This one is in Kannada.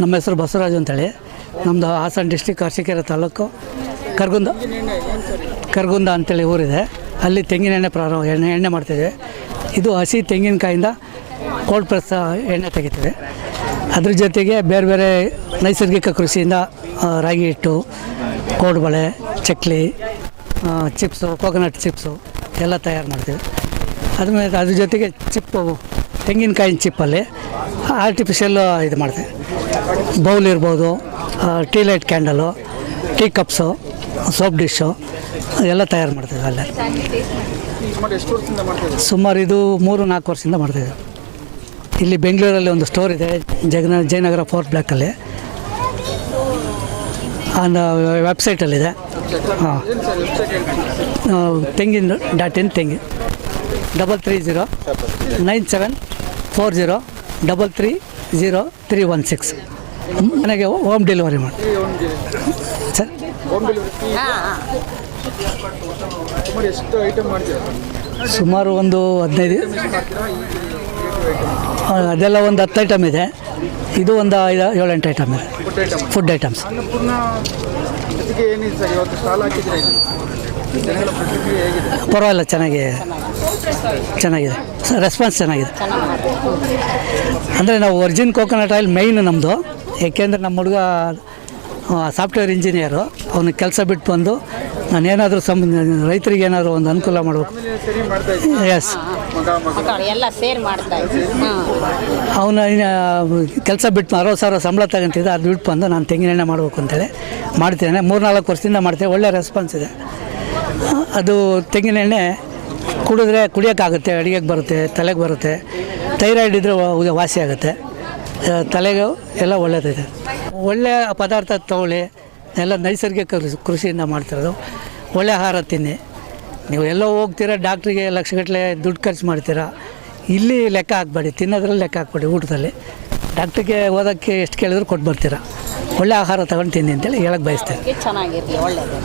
ನಮ್ಮ ಹೆಸರು ಬಸವರಾಜ್ ಅಂತೇಳಿ. ನಮ್ಮದು ಹಾಸನ ಡಿಸ್ಟಿಕ್ ಅರಸೀಕೆರೆ ತಾಲೂಕು ಕರ್ಗುಂದ. ಕರ್ಗುಂದ ಅಂತೇಳಿ ಊರಿದೆ. ಅಲ್ಲಿ ತೆಂಗಿನ ಎಣ್ಣೆ ಪ್ರಾರಂಭ, ಎಣ್ಣೆ ಎಣ್ಣೆ ಮಾಡ್ತಿದ್ವಿ. ಇದು ಹಸಿ ತೆಂಗಿನಕಾಯಿಂದ ಕೋಲ್ಡ್ ಪ್ರೆಸ್ ಎಣ್ಣೆ ತೆಗಿತೀವಿ. ಅದ್ರ ಜೊತೆಗೆ ಬೇರೆ ಬೇರೆ ನೈಸರ್ಗಿಕ ಕೃಷಿಯಿಂದ ರಾಗಿ ಹಿಟ್ಟು, ಕೋಡ್ಬಳೆ, ಚಕ್ಲಿ ಚಿಪ್ಸು ಕೋಕೋನಟ್ ಚಿಪ್ಸು ಎಲ್ಲ ತಯಾರು ಮಾಡ್ತೀವಿ. ಅದ್ರ ಅದ್ರ ಜೊತೆಗೆ ಚಿಪ್ಪು ತೆಂಗಿನಕಾಯಿನ ಚಿಪ್ಪಲ್ಲಿ ಆರ್ಟಿಫಿಷಿಯಲ್ ಇದು ಮಾಡಿದೆ. ಬೌಲ್ ಇರ್ಬೋದು tea light candle tea cups soap dish ಎಲ್ಲ ತಯಾರು ಮಾಡ್ತೇವೆ ಅಲ್ಲೇ. ಸುಮಾರು ಇದು ಮೂರು ನಾಲ್ಕು ವರ್ಷದಿಂದ ಮಾಡ್ತಿದ್ದೆ ಇಲ್ಲಿ ಬೆಂಗಳೂರಲ್ಲಿ ಒಂದು ಸ್ಟೋರ್ ಇದೆ, ಜಗನ, ಜಯನಗರ ಫೋರ್ತ್ ಬ್ಲಾಕಲ್ಲಿ ವೆಬ್ಸೈಟಲ್ಲಿದೆ ಹಾಂ ತೆಂಗಿನ, ಡಾಟ್ ಇನ್ ತೆಂಗಿನ double three zero nine seven four zero double three zero three one six. ಮನೆಗೆ ಹೋಮ್ ಡೆಲಿವರಿ ಮಾಡಿ. ಸರ್. ಸುಮಾರು ಒಂದು ಹದಿನೈದು. ಅದೆಲ್ಲ ಒಂದು ಹತ್ತು ಐಟಮ್ ಇದೆ. ಇದು ಒಂದು ಐದು ಏಳೆಂಟು ಐಟಮ್ ಇದೆ. Food items. ಪರವಾಗಿಲ್ಲ, ಚೆನ್ನಾಗಿ ಚೆನ್ನಾಗಿದೆ. ರೆಸ್ಪಾನ್ಸ್ ಚೆನ್ನಾಗಿದೆ. ಅಂದರೆ ನಾವು ಒರಿಜಿನ್ ಕೋಕೋನಟ್ ಆಯಿಲ್ ಮೈನ್ ನಮ್ಮದು ಏಕೆಂದರೆ ನಮ್ಮ ಹುಡುಗ ಸಾಫ್ಟ್ವೇರ್ ಇಂಜಿನಿಯರು ಅವನು ಕೆಲಸ ಬಿಟ್ಟು ಬಂದು ನಾನೇನಾದರೂ ಸಂ ರೈತರಿಗೆ ಏನಾದರೂ ಒಂದು ಅನುಕೂಲ ಮಾಡಬೇಕು. ಎಸ್ ಅವನು ಕೆಲಸ ಬಿಟ್ಟು ಅರವತ್ತು ಸಾವಿರ ಸಂಬಳ ತಗೊಂತಿದ್ದೆ, ಅದು ಬಿಟ್ಟು ಬಂದು ನಾನು ತೆಂಗಿನ ಎಣ್ಣೆ ಮಾಡಬೇಕು ಅಂತೇಳಿ ಮಾಡ್ತೇನೆ. ಮೂರ್ನಾಲ್ಕು ವರ್ಷದಿಂದ ಮಾಡ್ತೇವೆ. ಒಳ್ಳೆ ರೆಸ್ಪಾನ್ಸ್ ಇದೆ. ಅದು ತೆಂಗಿನ ಎಣ್ಣೆ ಕುಡಿದ್ರೆ ಕುಡಿಯೋಕ್ಕಾಗುತ್ತೆ, ಅಡುಗೆಗೆ ಬರುತ್ತೆ, ತಲೆಗೆ ಬರುತ್ತೆ. ಥೈರಾಯ್ಡ್ ಇದ್ದರೆ ವಾಸಿ ಆಗುತ್ತೆ. ತಲೆಗೆ ಎಲ್ಲ ಒಳ್ಳೆಯದಿದೆ ಒಳ್ಳೆಯ ಪದಾರ್ಥ ತೊಗೊಳ್ಳಿ. ಎಲ್ಲ ನೈಸರ್ಗಿಕ ಕೃಷಿ ಕೃಷಿಯಿಂದ ಮಾಡ್ತಿರೋದು. ಒಳ್ಳೆ ಆಹಾರ ತಿನ್ನಿ. ನೀವು ಎಲ್ಲೋ ಹೋಗ್ತೀರಾ, ಡಾಕ್ಟ್ರಿಗೆ ಲಕ್ಷಗಟ್ಟಲೆ ದುಡ್ಡು ಖರ್ಚು ಮಾಡ್ತೀರಾ, ಇಲ್ಲಿ ಲೆಕ್ಕ ಹಾಕ್ಬೇಡಿ. ತಿನ್ನೋದ್ರಲ್ಲಿ ಲೆಕ್ಕ ಹಾಕ್ಬೇಡಿ ಊಟದಲ್ಲಿ. ಡಾಕ್ಟ್ರಿಗೆ ಓದೋಕ್ಕೆ ಎಷ್ಟು ಕೇಳಿದ್ರು ಕೊಟ್ಟು ಬರ್ತೀರಾ. ಒಳ್ಳೆ ಆಹಾರ ತಗೊಂಡು ತಿನ್ನಿ ಅಂತೇಳಿ ಹೇಳಕ್ಕೆ ಬಯಸ್ತೇನೆ. ಚೆನ್ನಾಗಿರಲಿ, ಒಳ್ಳೇದು.